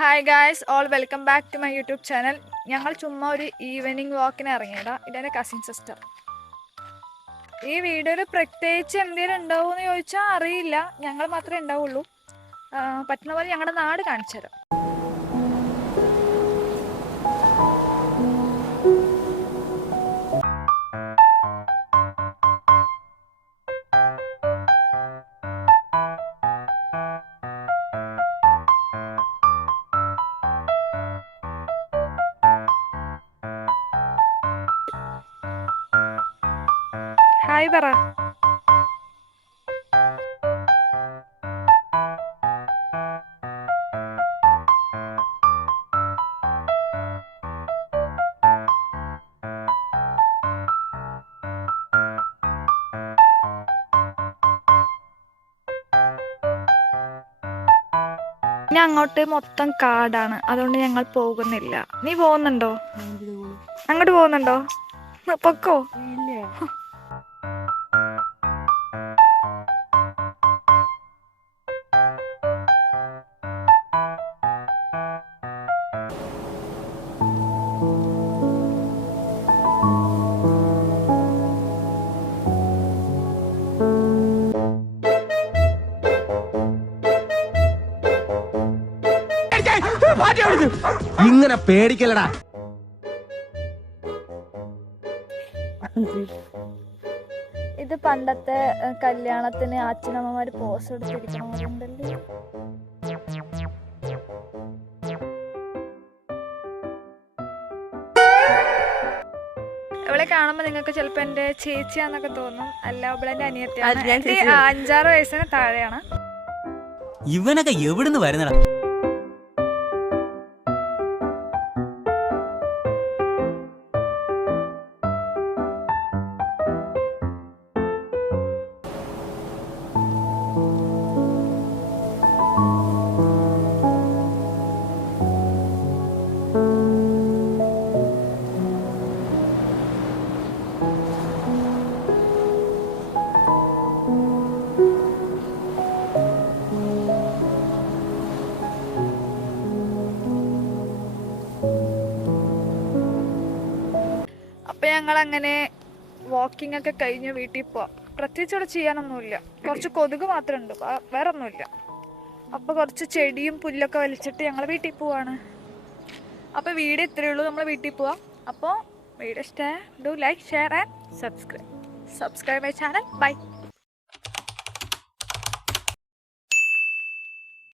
Hi guys, all welcome back to my YouTube channel. ഞങ്ങൾ ചുമ്മാ ഒരു ഈവനിങ് വാക്കിന് ഇറങ്ങിയതാ. ഇതെൻ്റെ കസിൻ സിസ്റ്റർ. ഈ വീഡിയോയിൽ പ്രത്യേകിച്ച് എന്തെങ്കിലും ഉണ്ടാവുമെന്ന് ചോദിച്ചാൽ അറിയില്ല. ഞങ്ങൾ മാത്രമേ ഉണ്ടാവുള്ളൂ. പറ്റുന്ന പോലെ ഞങ്ങളുടെ നാട് കാണിച്ചു തരാം. ഹായ് പറ. ഇനി അങ്ങോട്ട് മൊത്തം കാടാണ്, അതുകൊണ്ട് ഞങ്ങൾ പോകുന്നില്ല. നീ പോകുന്നുണ്ടോ? അങ്ങോട്ട് പോകുന്നുണ്ടോ? പൊക്കോ. ഇങ്ങനെ പേടിക്കലടാ. ഇത് പണ്ടത്തെ കല്യാണത്തിന് അച്ഛനമ്മമാര് പോസ് എടുത്തിരിക്കണമല്ലേ. ഇവളെ കാണുമ്പോ നിങ്ങൾക്ക് ചിലപ്പോ എന്റെ ചേച്ചിയാന്നൊക്കെ തോന്നും. അല്ല, ഇവളെന്റെ അനിയത്തിയാണ്. 5-6 വയസ്സിന് താഴെയാണ്. ഇവനൊക്കെ എവിടുന്ന് വരുന്നടാ? അപ്പൊ ഞങ്ങൾ അങ്ങനെ വാക്കിംഗ് ഒക്കെ കഴിഞ്ഞ് വീട്ടിൽ പോവാം. പ്രത്യേകിച്ച് ഇവിടെ ചെയ്യാനൊന്നുമില്ല. കുറച്ച് കൊതുക് മാത്രമേ ഉണ്ട്, വേറെ ഒന്നുമില്ല. അപ്പൊ കുറച്ച് ചെടിയും പുല്ലൊക്കെ വലിച്ചിട്ട് ഞങ്ങൾ വീട്ടിൽ പോവാണ്. അപ്പൊ വീഡിയോ ഇത്രയേ ഉള്ളൂ. നമ്മൾ വീട്ടിൽ പോവാം. അപ്പോൾ വീഡിയോ ഇഷ്ടമായ do like, share and subscribe my channel. By.